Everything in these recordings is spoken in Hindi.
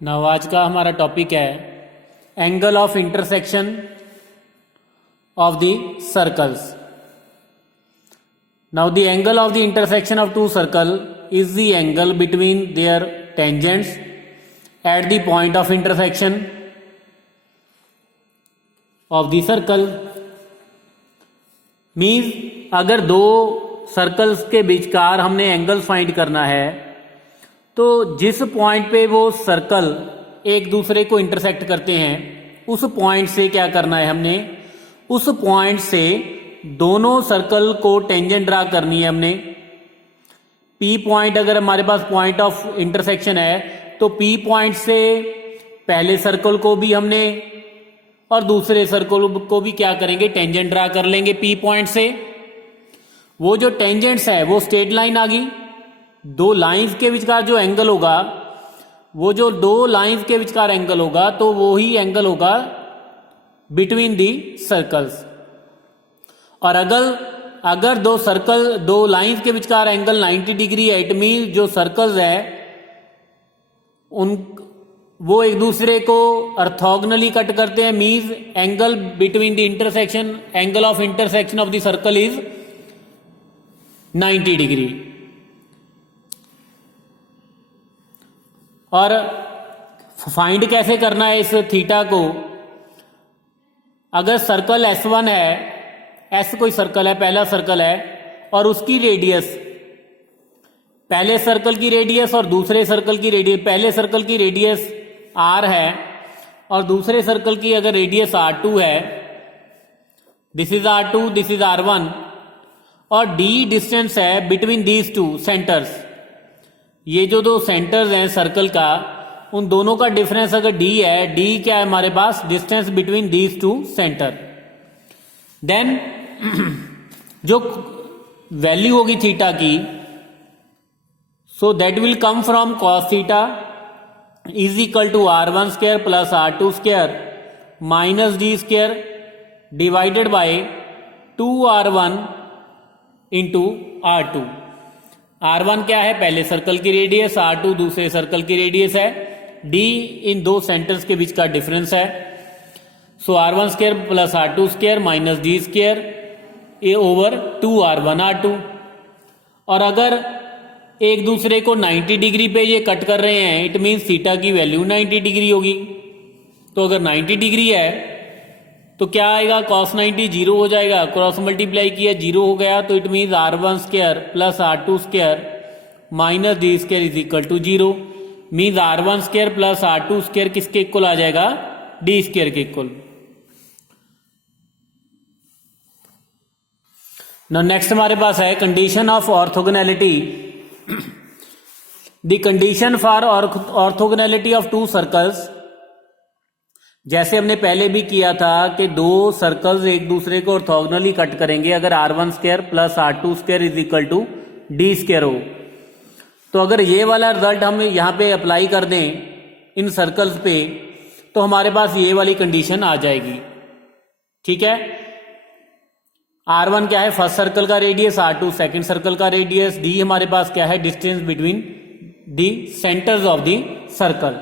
नाउ आज का हमारा टॉपिक है angle of intersection of the circles. Now the angle of the intersection of two circle is the angle between their tangents at the point of intersection of the circle. Means अगर दो सर्कल्स के बीचकार हमने एंगल फाइंड करना है तो जिस पॉइंट पे वो सर्कल एक दूसरे को इंटरसेक्ट करते हैं उस पॉइंट से क्या करना है, हमने उस पॉइंट से दोनों सर्कल को टेंजेंट ड्रा करनी है हमने। पी पॉइंट अगर हमारे पास पॉइंट ऑफ इंटरसेक्शन है तो पी पॉइंट से पहले सर्कल को भी हमने और दूसरे सर्कल को भी क्या करेंगे, टेंजेंट ड्रा कर लेंगे पी पॉइंट से। वो जो टेंजेंट्स है वो स्ट्रेट लाइन आ गई। दो लाइंस के विचकार जो एंगल होगा, वो जो दो लाइंस के विचकार एंगल होगा तो वो ही एंगल होगा बिटवीन दी सर्कल्स। और अगर दो लाइंस के विचकार एंगल 90 डिग्री है, इट मीन जो सर्कल्स है उन वो एक दूसरे को ऑर्थोगोनली कट करते हैं। Means angle between the intersection, angle of intersection of the circle is 90 degree. और फाइंड कैसे करना है इस थीटा को? अगर सर्कल S1 है, S कोई सर्कल है, पहला सर्कल है, और उसकी रेडियस, पहले सर्कल की रेडियस और दूसरे सर्कल की रेडियस, पहले सर्कल की रेडियस R है और दूसरे सर्कल की अगर रेडियस R2 है, this is R2, this is R1, और D डिस्टेंस है बिटवीन दीज टू सेंटर्स। ये जो दो सेंटर्स हैं सर्कल का, उन दोनों का डिफरेंस अगर D है, D क्या है हमारे पास, distance between these two centre. Then जो वैल्यू होगी थीटा की, so that will come from cos theta is equal to R1 square plus R2 square minus D square divided by 2R1 into R2। R1 क्या है, पहले सर्कल की रेडियस, R2 दूसरे सर्कल की रेडियस है, D इन दो सेंटर्स के बीच का डिफरेंस है। So R1 square plus R2 square minus D square a over 2R1 R2। और अगर एक दूसरे को 90 डिग्री पे ये कट कर रहे हैं, इट मीन्स थीटा की वैल्यू 90 डिग्री होगी। तो अगर 90 डिग्री है तो क्या आएगा, cos 90 जीरो हो जाएगा, क्रॉस मल्टीप्लाई किया जीरो हो गया, तो it means R1 square plus R2 square minus D square is equal to zero. Means R1 square plus R2 square किसके इक्वल आ जाएगा, D स्क्वायर के इक्वल। नाउ नेक्स्ट हमारे पास है condition of orthogonality. The condition for orthogonality of two circles, जैसे हमने पहले भी किया था कि दो सर्कल्स एक दूसरे को ऑर्थोगोनली कट करेंगे अगर R1 square plus R2 square is equal to D square हो। तो अगर ये वाला रिजल्ट हम यहाँ पे अप्लाई कर दें इन सर्कल्स पे तो हमारे पास ये वाली कंडीशन आ जाएगी। ठीक है, R1 क्या है, फर्स्ट सर्कल का रेडियस, R2 सेकंड सर्कल का रेडियस, D हमारे पास क्या है, distance between the centres of the circle.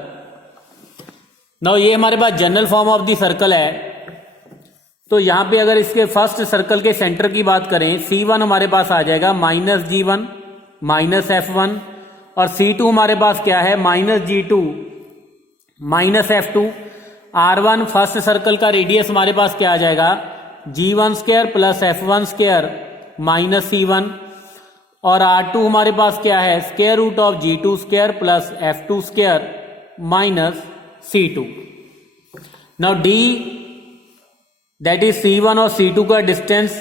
Now ये हमारे पास general form of the circle है। तो यहां पे अगर इसके फर्स्ट सर्कल के सेंटर की बात करें, C1 हमारे पास आ जाएगा माइनस G1 माइनस F1, और C2 हमारे पास क्या है, minus G2 minus F2। R1 first circle का रेडियस हमारे पास क्या आ जाएगा, G1 square plus F1 square minus C1, और R2 हमारे पास क्या है, square root of G2 square plus F2 square minus C2। Now D that is C1 और C2 का डिस्टेंस।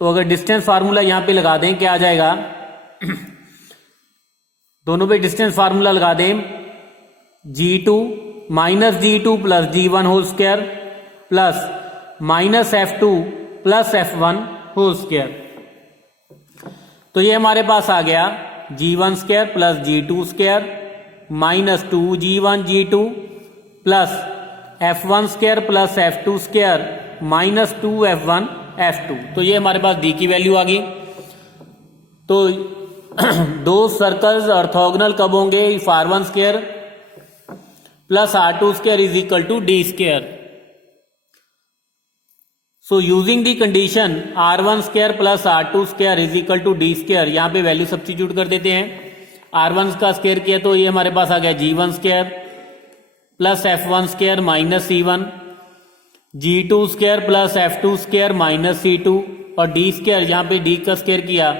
तो अगर डिस्टेंस फार्मूला यहां पे लगा दें, क्या आ जाएगा, दोनों पे डिस्टेंस फार्मूला लगा दें, G2 minus G2 plus G1 whole square plus minus F2 plus F1 whole square. तो ये हमारे पास आ गया G1 square plus G2 square minus 2G1 G2 plus F1 square plus F2 square minus 2F1 F2। तो ये हमारे पास D की वैल्यू आ गई। तो दो सर्कल्स ऑर्थोगोनल कब होंगे, if R1 square plus R2 square is equal to D square. So using the condition R1 square plus R2 square is equal to D square, यहां पे वैल्यू सब्स्टिट्यूट कर देते हैं। R1 का स्क्वायर किया तो ये हमारे पास आ गया G1 square plus F1 square minus C1, G2 square plus F2 square minus C2, और डी स्क्वायर यहाँ पे डी का स्क्वायर किया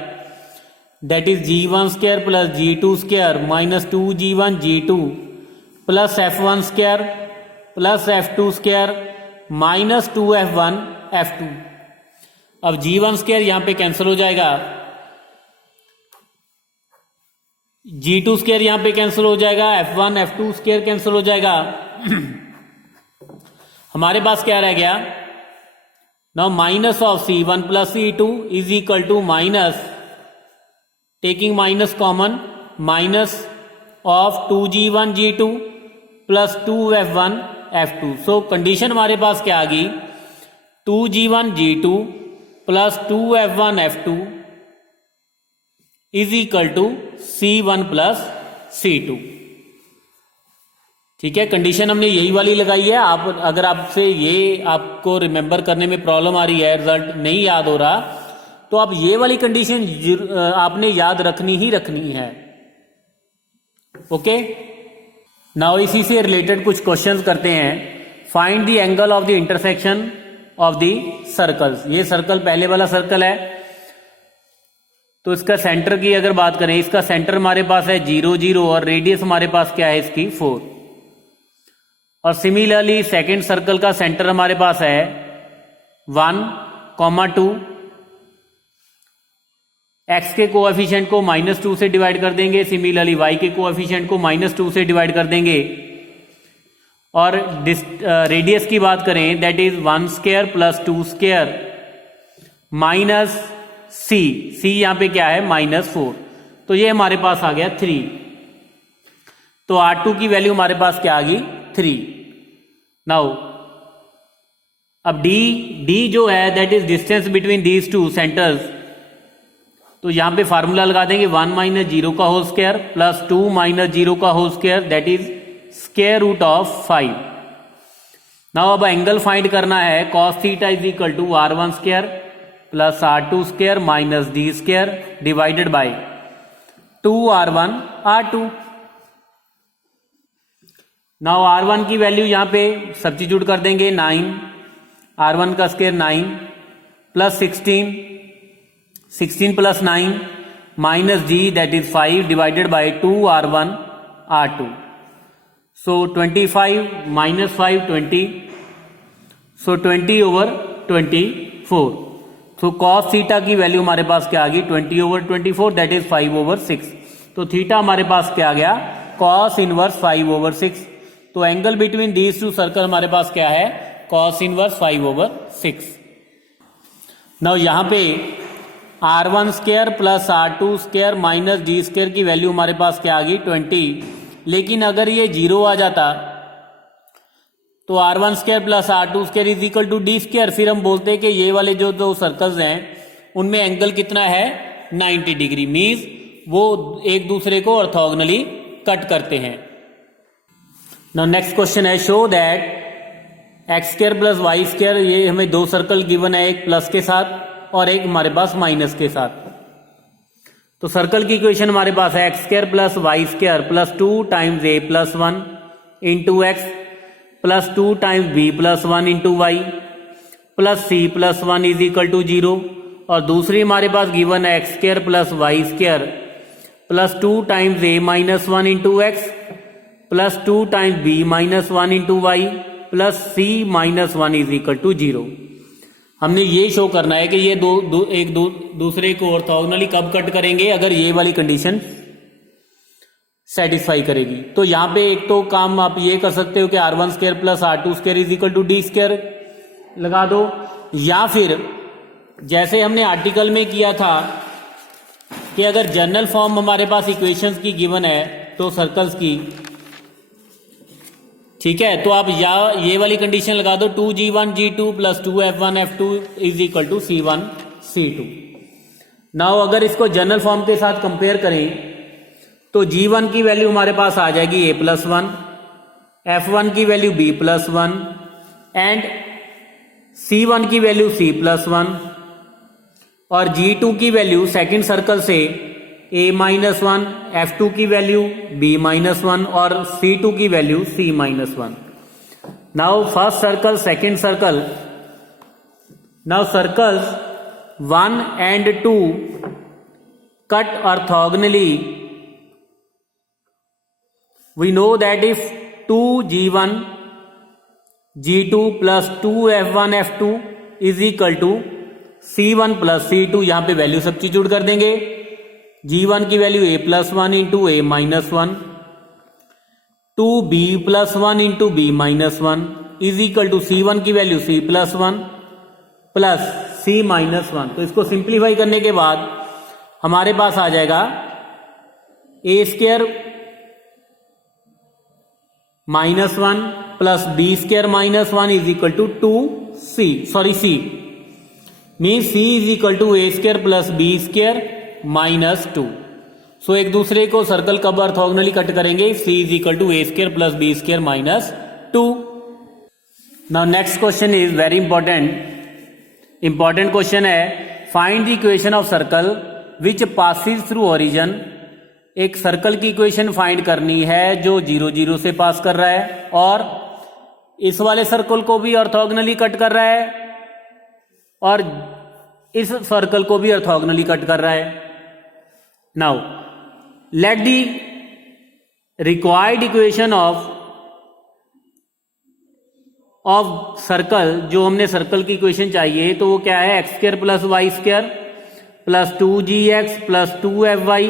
that is G1 square plus G2 square minus 2G1 G2 plus F1 square plus F2 square minus 2F1 F2। अब G1 स्क्वायर यहां पे कैंसिल हो जाएगा, G2 स्क्वायर यहां पे कैंसिल हो जाएगा, F1 F2 स्क्वायर कैंसिल हो जाएगा। हमारे पास क्या रह गया, now minus of C1 plus C2 is equal to minus, taking minus common, minus of 2G1 G2 plus 2F1 F2। So condition हमारे पास क्या आ गई, 2G1 G2 plus 2F1 F2 is equal to C1 plus C2। ठीक है, कंडीशन हमने यही वाली लगाई है। आप अगर आपसे ये आपको रिमेंबर करने में प्रॉब्लम आ रही है, रिजल्ट नहीं याद हो रहा, तो आप ये वाली कंडीशन आपने याद रखनी ही रखनी है। ओके, नाउ इसी से रिलेटेड कुछ क्वेश्चंस करते हैं। Find the angle of the intersection of the circles. ये सर्कल पहले वाला सर्कल है, तो इसका सेंटर की अगर बात करें, इसका सेंटर हमारे पास है 0 0 और रेडियस हमारे पास क्या है इसकी 4। और सिमिलरली सेकेंड सर्कल का सेंटर हमारे पास है 1, 2। एक्स के कोएफिशिएंट को -2 से डिवाइड कर देंगे, सिमिलरली वाई के कोएफिशिएंट को -2 से डिवाइड कर देंगे। और रेडियस की बात करें that is 1 square plus 2 square minus C यहां पे क्या है -4, तो ये हमारे पास आ गया 3। तो R2 की वैल्यू हमारे पास क्या आ गई 3। नाउ अब डी जो है that is distance between these two centres, तो यहां पे फार्मूला लगा देंगे 1 माइनस 0 का होल स्क्वायर प्लस 2 माइनस 0 का whole square that is square root of 5। Now अब एंगल फाइंड करना है, cos theta is equal to R1 square plus R2 square minus D square divided by 2R1 R2। Now R1 की वैल्यू यहां पे सब्स्टिट्यूट कर देंगे 9, R1 का square 9 plus 16 plus 9 minus D that is 5 divided by 2R1 R2। So 25 minus 5 20, so 20 over 24। So cos theta की वैल्यू हमारे पास क्या आ गई 20 ओवर 24 दैट इज 5 ओवर 6। तो थीटा हमारे पास क्या आ गया cos इनवर्स 5 ओवर 6। तो angle between these to circle हमारे पास क्या है cos इनवर्स 5 ओवर 6। नाउ यहां पे R1 square plus R2 square minus D square की वैल्यू हमारे पास क्या आ गई 20। लेकिन अगर ये 0 आ जाता तो R1 square plus R2 square is equal to D square, फिर हम बोलते हैं कि ये वाले जो दो सर्कल्स हैं उनमें एंगल कितना है 90 डिग्री, मीन्स वो एक दूसरे को ऑर्थोगोनली कट करते हैं। नाउ नेक्स्ट क्वेश्चन है, show that X square plus Y square, ये हमें दो सर्कल गिवन है, एक प्लस के साथ और एक हमारे पास माइनस के साथ। तो सर्कल की इक्वेशन हमारे पास है x square plus Y square plus 2 times A plus 1 into x plus 2 times B plus 1 into Y plus C plus 1 is equal to 0। और दूसरी हमारे पास गिवन है x square plus Y square plus 2 times A minus 1 into x plus 2 times B minus 1 into Y plus C minus 1 is equal to 0। हमने ये शो करना है कि ये दूसरे को ऑर्थोगोनली कब कट करेंगे, अगर ये वाली कंडीशन सेटिस्फाई करेगी। तो यहां पे एक तो काम आप ये कर सकते हो कि R1 square plus R2 square is equal to D square लगा दो, या फिर जैसे हमने आर्टिकल में किया था कि अगर जनरल फॉर्म हमारे पास इक्वेशंस की गिवन है तो सर्कल्स की, ठीक है, तो आप या ये वाली कंडीशन लगा दो 2G1 G2 plus 2F1 F2 is equal to C1 C2। Now अगर इसको जनरल फॉर्म के साथ कंपेयर करें तो G1 की वैल्यू हमारे पास आ जाएगी a प्लस 1 F1 की value b plus one and C1 की वैल्यू c प्लस वन और G2 की वैल्यू सेकेंड सर्कल से a माइनस वन, F2 की वैल्यू b माइनस वन और C2 की value c minus one. Now first circle, second circle. Now circles 1 and 2 cut orthogonally. We know that if 2G1 G2 plus 2F1 F2 is equal to C1 plus C2, यहां पे वैल्यू सब्स्टिट्यूट कर देंगे. G1 की value a plus one into a minus one, 2b plus one into b minus one is equal to C1 की value c plus one plus c minus one. तो इसको सिंप्लीफाई करने के बाद हमारे पास आ जाएगा a square minus one plus B square minus one is equal to c mean c is equal to a square plus B square minus 2. So एक दूसरे को सर्कल कब ऑर्थोगोनली कट करेंगे? c is equal to a square plus B square minus 2. Now next question is very important question है. Find the equation of circle which passes through origin. एक सर्कल की इक्वेशन फाइंड करनी है जो 0 0 से पास कर रहा है और इस वाले सर्कल को भी ऑर्थोगोनली कट कर रहा है और इस सर्कल को भी ऑर्थोगोनली कट कर रहा है. Now let the required equation of circle, जो हमने सर्कल की इक्वेशन चाहिए तो वो क्या है? X square plus Y square plus 2gx plus 2fy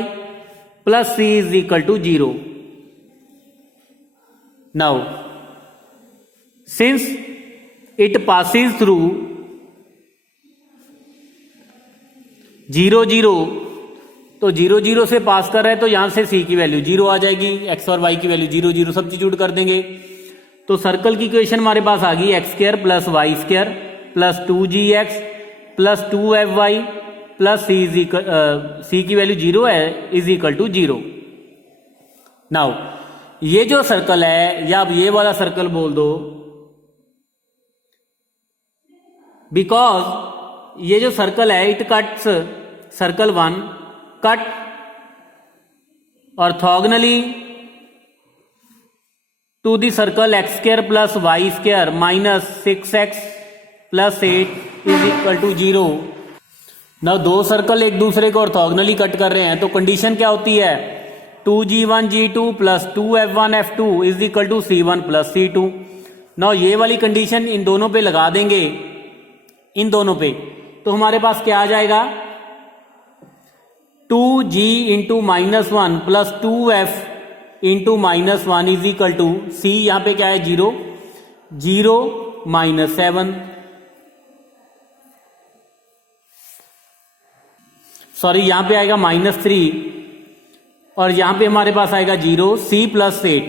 plus c is equal to 0. Now since it passes through 0 0, तो 0 0 से पास कर रहा है तो यहां से c की वैल्यू 0 आ जाएगी, x और y की वैल्यू 0 0 सब्स्टिट्यूट कर देंगे. तो सर्कल की इक्वेशन हमारे पास आ गई X square plus Y square plus 2gx plus 2fy plus c की वैल्यू 0 है इज इक्वल टू 0. नाउ ये जो सर्कल है या अब ये वाला सर्कल बोल दो, बिकॉज ये जो सर्कल है it cuts circle 1 cut orthogonally to the circle X square plus Y square minus 6x plus 8 is equal to 0. Now दो सर्कल एक दूसरे को ऑर्थोगोनली कट कर रहे हैं तो कंडीशन क्या होती है? 2G1 G2 plus 2F1 F2 is equal to C1 plus C2. Now ये वाली कंडीशन इन दोनों पे लगा देंगे, इन दोनों पे, तो हमारे पास क्या आ जाएगा? 2G into minus one plus 2F into minus one is equal to C, यहां पे क्या है? 0 0 माइनस 7, सॉरी यहां पे आएगा माइनस 3 और यहां पे हमारे पास आएगा 0 c प्लस 8.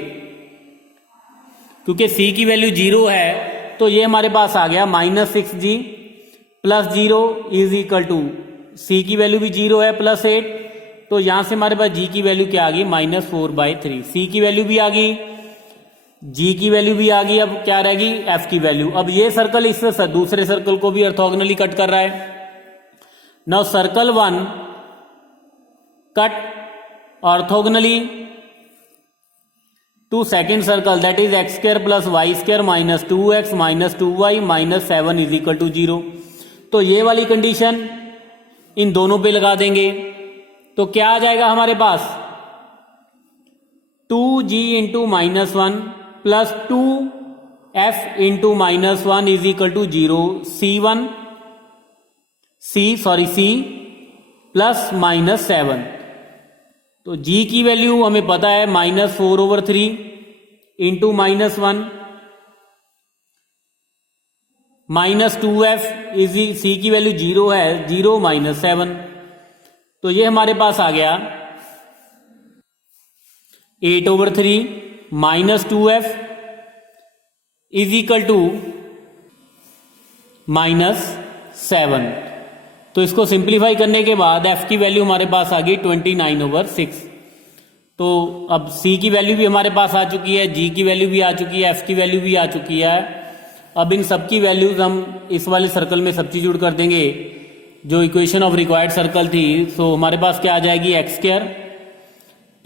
क्योंकि c की वैल्यू 0 है तो ये हमारे पास आ गया minus 6g plus 0 is equal to c की वैल्यू भी 0 है प्लस 8, तो यहां से हमारे पास g की वैल्यू क्या आ गई? -4/3. c की वैल्यू भी आ गई, g की वैल्यू भी आ गई, अब क्या रहेगी? f की वैल्यू. अब ये सर्कल इससे दूसरे सर्कल को भी ऑर्थोगोनली कट कर रहा है. Now circle 1 cut orthogonally to second circle that is X square plus Y square minus 2x minus 2y minus 7 is equal to 0. तो ये वाली कंडीशन इन दोनों पे लगा देंगे तो क्या आ जाएगा हमारे पास? 2g into minus one plus 2f into minus one is equal to 0 c plus minus 7. तो g की वैल्यू हमें पता है -4/3 into minus one minus 2f is c की वैल्यू 0 है 0 माइनस 7. तो ये हमारे पास आ गया 8/3 minus 2f is equal to -7. तो इसको सिंप्लीफाई करने के बाद f की वैल्यू हमारे पास आ गई 29/6. तो अब c की वैल्यू भी हमारे पास आ चुकी है, g की वैल्यू भी आ चुकी है, f की वैल्यू भी आ चुकी है। अब इन सब की वैल्यूज हम इस वाले सर्कल में सब्स्टिट्यूट कर देंगे जो इक्वेशन ऑफ रिक्वायर्ड सर्कल थी। सो हमारे पास क्या आ जाएगी, X square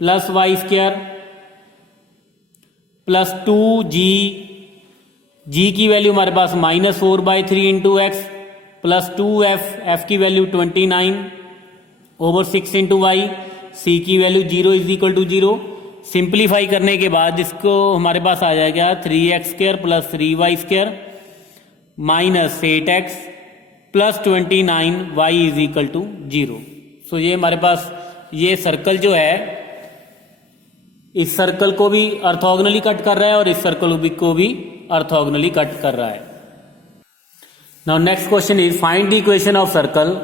plus Y square plus 2g की वैल्यू हमारे पास -4/3 इंटू एक्स प्लस 2f की वैल्यू 29/6 इंटू वाई, सी की value 0 is equal to 0। Simplify करने के बाद इसको हमारे पास आ जाएगा 3x² plus 3y² minus 8x plus 29y is equal to 0। So ये हमारे पास ये सर्कल जो है इस सर्कल को भी ऑर्थोगोनली कट कर रहा है और इस सर्कल को भी ऑर्थोगोनली कट कर रहा है। Now next question is find the equation of circle,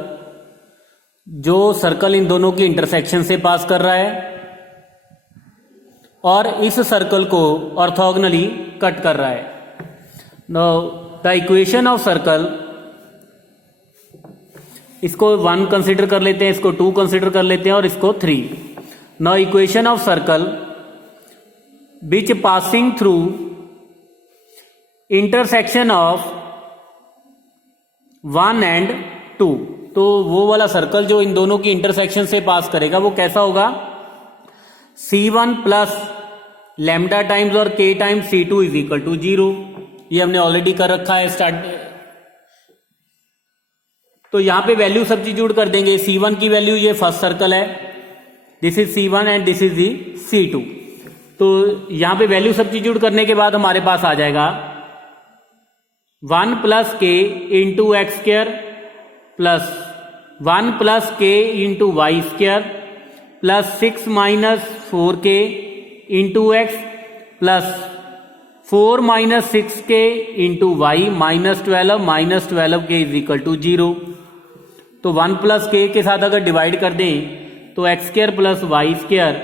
जो सर्कल इन दोनों की इंटरसेक्शन से पास कर रहा है और इस सर्कल को ऑर्थोगोनली कट कर रहा है। Now the equation of circle, इसको 1 कंसिडर कर लेते हैं, इसको 2 कंसिडर कर लेते हैं और इसको 3। Now equation of circle which passing through intersection of 1 and 2, तो वो वाला सर्कल जो इन दोनों की इंटरसेक्शन से पास करेगा वो कैसा होगा, C1 प्लस लैम्डा टाइम्स और K times C2 is equal to 0। ये हमने ऑलरेडी कर रखा है स्टार्ट। तो यहां पे वैल्यू सब्स्टिट्यूट कर देंगे। C1 की वैल्यू, ये फर्स्ट सर्कल है, this is C1 and this is the C2। तो यहां पे वैल्यू सब्स्टिट्यूट करने के बाद हमारे पास आ जाएगा 1 plus K into x square plus 1 plus K into y square plus 6 minus 4K into x plus 4 minus 6K into y minus 12K is equal to 0। तो 1 प्लस K के साथ अगर डिवाइड कर दें तो x square plus Y square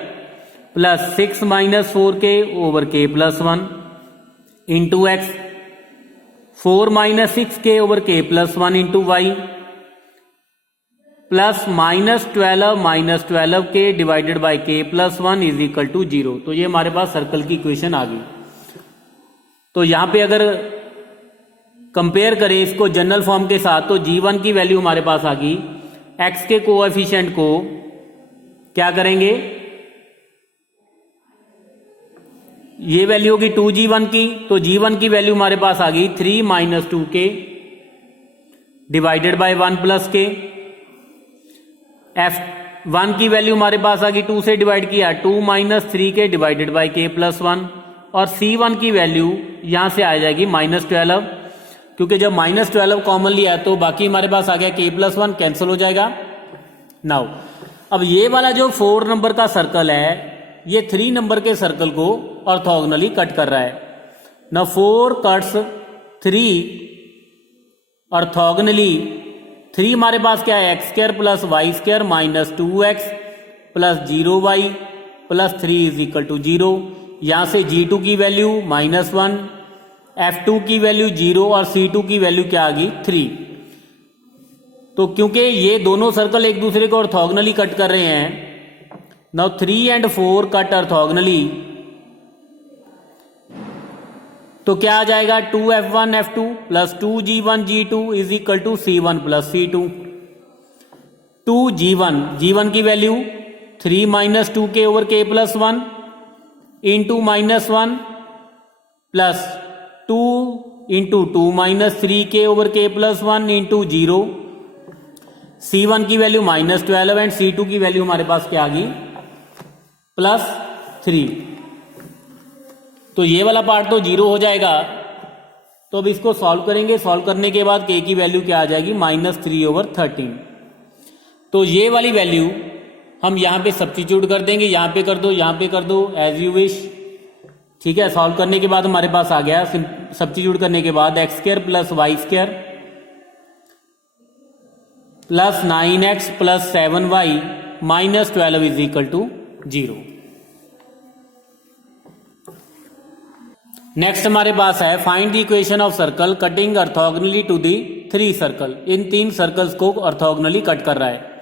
plus 6 minus 4K over K plus 1 into x 4 minus 6K over K plus 1 into Y plus -12K divided by K plus 1 is equal to 0। तो ये हमारे पास सर्कल की इक्वेशन आ गई। तो यहां पे अगर कंपेयर करें इसको जनरल फॉर्म के साथ तो G1 की वैल्यू हमारे पास आ गई, x के कोएफिशिएंट को क्या करेंगे, ये वैल्यू होगी 2G1 की, तो G1 की वैल्यू हमारे पास आ गई 3 minus 2K divided by 1 plus K। F1 की वैल्यू हमारे पास आ गई 2 से डिवाइड किया 2 minus 3K divided by K plus 1, और C1 की वैल्यू यहां से आ जाएगी -12, क्योंकि जब -12 कॉमन लिया तो बाकी हमारे पास आ गया K प्लस 1 कैंसिल हो जाएगा। नाउ अब ये वाला जो 4 नंबर का सर्कल है ये 3 नंबर के सर्कल को ऑर्थोगोनली कट कर रहा है। Now 4 cuts 3 orthogonally. 3 हमारे पास क्या है, x square plus Y square minus 2x plus 0y plus 3 is equal to 0। यहां से G2 की वैल्यू -1, F2 की वैल्यू 0 और C2 की वैल्यू क्या आ गई 3। तो क्योंकि ये दोनों सर्कल एक दूसरे को ऑर्थोगोनली कट कर रहे हैं, नाउ 3 and 4 कट ऑर्थोगोनली, तो क्या आ जाएगा 2F1 F2 plus 2G1 G2 is equal to C1 plus C2। 2G1 की value 3 minus 2K over K plus 1 into -1 plus 2 into 2 minus 3K over K plus 1 into 0। C1 की वैल्यू -12 एंड C2 की वैल्यू हमारे पास क्या आ गई +3। तो ये वाला पार्ट तो 0 हो जाएगा। तो अब इसको सॉल्व करेंगे, सॉल्व करने के बाद K की वैल्यू क्या आ जाएगी -3/13। तो ये वाली वैल्यू हम यहां पे सब्स्टिट्यूट कर देंगे, यहां पे कर दो, यहां पे कर दो, एज यू विश। ठीक है, सॉल्व करने के बाद हमारे पास आ गया, सब्स्टिट्यूट करने के बाद x square plus Y square plus 9x plus 7y minus 12 is equal to 0। Next हमारे पास है find the equation of circle cutting orthogonally to the 3 circle. इन 3 सर्कल्स को ऑर्थोगोनली कट कर रहा है।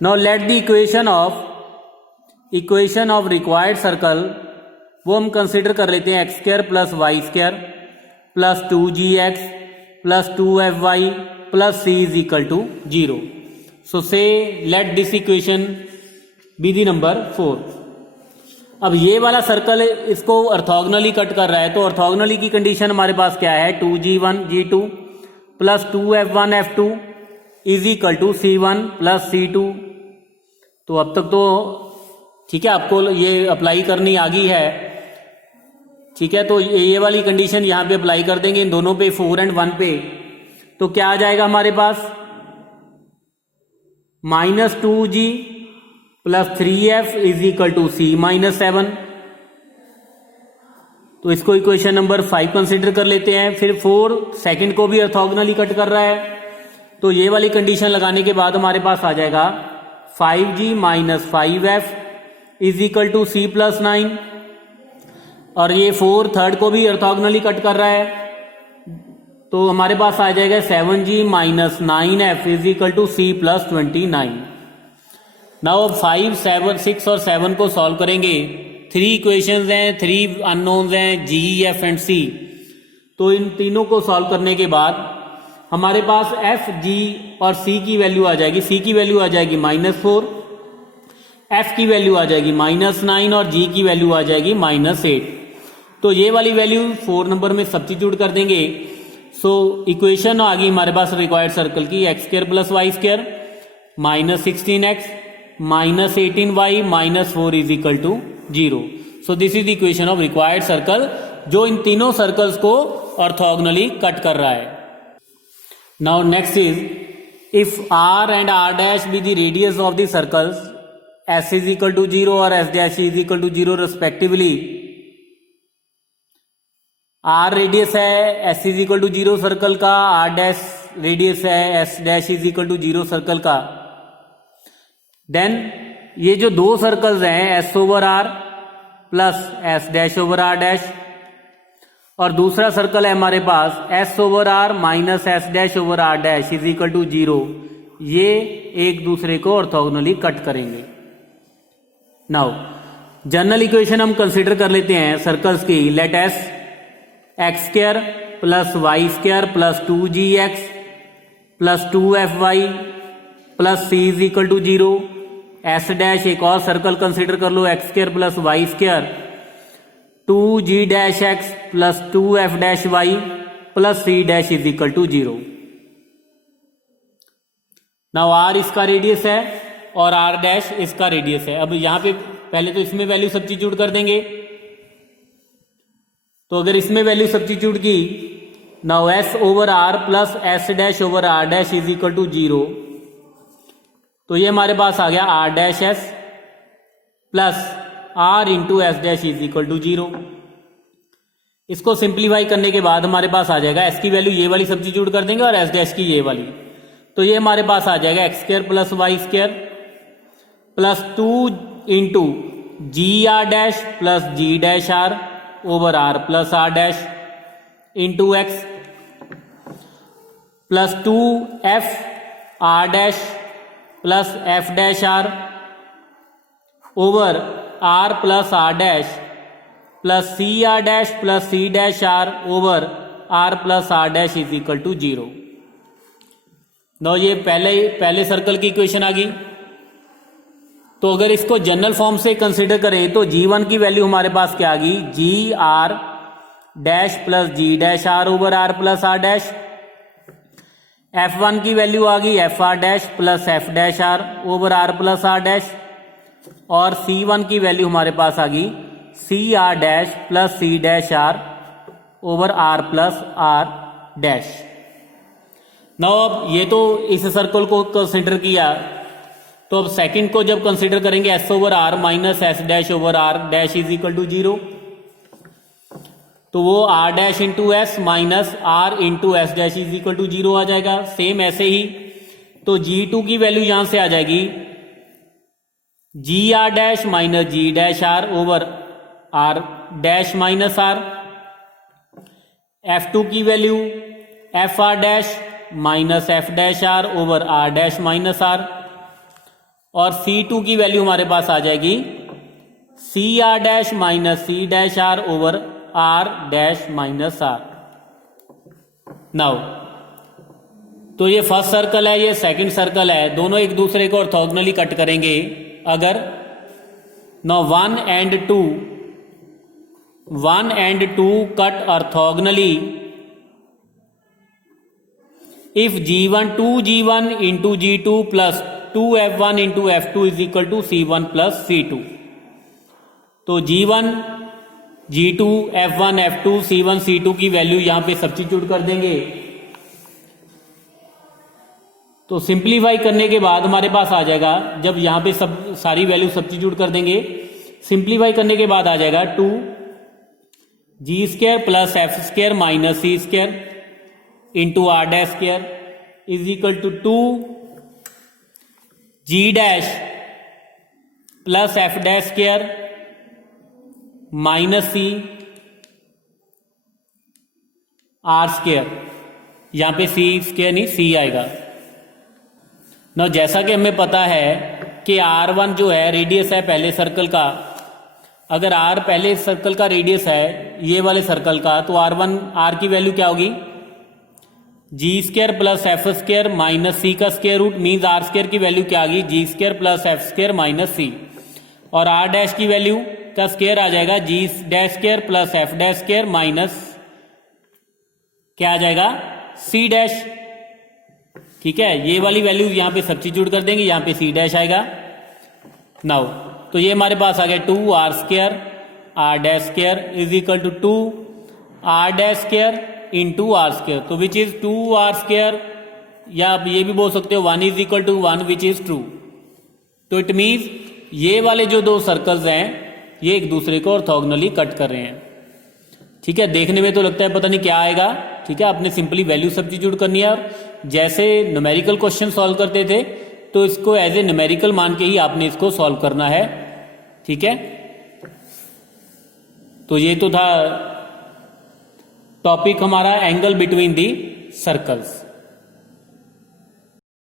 Now let the equation of equation of required circle वो हम कंसिडर कर लेते हैं x square plus Y square plus 2gx plus 2fy plus c is equal to 0. So say let this equation be the number 4. अब ये वाला सर्कल इसको ऑर्थोगोनली कट कर रहा है, तो ऑर्थोगोनली की कंडीशन हमारे पास क्या है, 2g1 g2 plus 2f1 f2 is equal to c1 plus c2. तो अब तक तो ठीक है, आपको ये अप्लाई करनी आ गई है. ठीक है, तो ये वाली कंडीशन यहां पे अप्लाई कर देंगे इन दोनों पे, 4 और 1 पे. तो क्या आ जाएगा हमारे पास, -2g plus 3f is equal to c minus 7. तो इसको इक्वेशन नंबर 5 कंसिडर कर लेते हैं. फिर 4 सेकंड को भी ऑर्थोगोनली कट कर रहा है, तो ये वाली कंडीशन लगाने के बाद हमारे पास आ जाएगा 5g minus 5f is equal to c plus 9. और ये 4 थर्ड को भी ऑर्थोगोनली कट कर रहा है, तो हमारे पास आ जाएगा 7g minus 9f is equal to c plus 29. Now अब 5, 7, 6 और 7 को सॉल्व करेंगे. 3 इक्वेशंस हैं, 3 अननोन्स हैं, g, f एंड c. तो इन तीनों को सॉल्व करने के बाद हमारे पास f, g और c की वैल्यू आ जाएगी. c की वैल्यू आ जाएगी -4, f की वैल्यू आ जाएगी -9 और g की वैल्यू आ जाएगी -8. तो ये वाली वैल्यू 4 नंबर में सब्स्टिट्यूट कर देंगे. सो इक्वेशन आ गई हमारे पास रिक्वायर्ड सर्कल की, x square plus Y square -16x minus 18y minus 4 is equal to 0. So this is the equation of required circle, जो इन तीनों सर्कल्स को ऑर्थोगोनली कट कर रहा है. Now next is, if r and r dash be the radius of the circles s is equal to 0 और s dash is equal to 0 respectively. r radius है s is equal to 0 circle का, r डैश रेडियस है s dash is equal to 0 circle का. देन ये जो दो सर्कल्स हैं s over r plus s dash over r dash, और दूसरा सर्कल है हमारे पास s over r minus s dash over r dash is equal to 0. ये एक दूसरे को ऑर्थोगोनली कट करेंगे. नाउ जनरल इक्वेशन हम कंसिडर कर लेते हैं सर्कल्स की. Let s X square plus Y square plus 2gx plus 2fy plus c is equal to 0. s dash एक और सर्कल कंसिडर कर लो, X square plus Y square 2g dash x plus 2f dash y plus c dash is equal to 0. Now r इसका रेडियस है और r डैश इसका रेडियस है. अब यहां पे पहले तो इसमें वैल्यू सब्स्टिट्यूट कर देंगे. तो अगर इसमें वैल्यू सब्स्टिट्यूट की, now s over r plus s dash over r dash is equal to 0. तो ये हमारे पास आ गया r dash s plus r into S dash is equal to 0. इसको सिंप्लीफाई करने के बाद हमारे पास आ जाएगा s की वैल्यू ये वाली सब्स्टिट्यूट कर देंगे और s डैश की ये वाली. तो ये हमारे पास आ जाएगा x square plus Y square plus 2 into g are dash plus ji dash are over are plus are dash into x plus 2f r dash plus F dash are over are plus are dash plus c are dash plus C dash are over are plus are dash is equal to 0. Now ये पहले सर्कल की इक्वेशन आ गई. तो अगर इसको जनरल फॉर्म से कंसिडर करें तो G1 की वैल्यू हमारे पास क्या आ गई, G are dash plus ji dash are over are plus are dash. F1 की वैल्यू आ गई F R dash plus F dash are over are plus are dash. और C1 की वैल्यू हमारे पास आ गई C are dash plus C dash are over are plus are dash. Now अब ये तो इस सर्कल को कंसिडर किया, तो अब सेकंड को जब कंसिडर करेंगे s over r minus s dash over are dash is equal to 0. तो वो r dash into s minus r into S dash is equal to 0 आ जाएगा. सेम ऐसे ही तो G2 की वैल्यू यहां से आ जाएगी G are dash minus G dash are over are dash minus R. F2 की value F R dash minus F dash are over are dash minus R. और C2 की वैल्यू हमारे पास आ जाएगी C are dash minus C dash are over are dash minus R. Now तो ये फर्स्ट सर्कल है, ये सेकंड सर्कल है, दोनों एक दूसरे को ऑर्थोगोनली कट करेंगे अगर now 1 and 2 cut orthogonally if G1 2G1 into G2 plus 2F1 into F2 is equal to C1 plus C2। तो G1 G2 F1 F2 C1 C2 की वैल्यू यहां पे सब्स्टिट्यूट कर देंगे। तो सिंप्लीफाई करने के बाद हमारे पास आ जाएगा, जब यहां पे सब सारी वैल्यू सब्स्टिट्यूट कर देंगे, सिंप्लीफाई करने के बाद आ जाएगा 2 G square plus F square minus C square into R dash square is equal to 2 G dash plus F dash square minus C R square. यहां पे C स्क्वायर नहीं C आएगा ना। जैसा कि हमें पता है कि R1 जो है रेडियस है पहले सर्कल का, अगर R पहले सर्कल का रेडियस है ये वाले सर्कल का, तो R1 R की वैल्यू क्या होगी G square plus F square minus C का square root, means R square की वैल्यू क्या आ गई G square plus F square minus C, और आर डैश की वैल्यू का स्क्वायर आ जाएगा G dash square plus F dash square minus क्या आ जाएगा सी डैश। ठीक है, ये वाली वैल्यू यहां पे सब्स्टिट्यूट कर देंगे, यहां पे सी डैश आएगा। नाउ तो ये हमारे पास आ गया 2 r square r dash square is equal to 2 r dash square into r square, तो विच इज 2 आर स्क्वायर, या आप ये भी बोल सकते हो 1 is equal to 1 which is true. तो इट मीन्स ये वाले जो दो सर्कल्स हैं ये एक दूसरे को ऑर्थोगोनली कट कर रहे हैं। ठीक है, देखने में तो लगता है पता नहीं क्या आएगा। ठीक है, आपने सिंपली वैल्यू सब्स्टिट्यूट करनी है, और जैसे न्यूमेरिकल क्वेश्चन सॉल्व करते थे तो इसको एज ए न्यूमेरिकल मान के ही आपने इसको सॉल्व करना है। ठीक है, तो ये तो था टॉपिक हमारा एंगल बिटवीन दी सर्कल्स।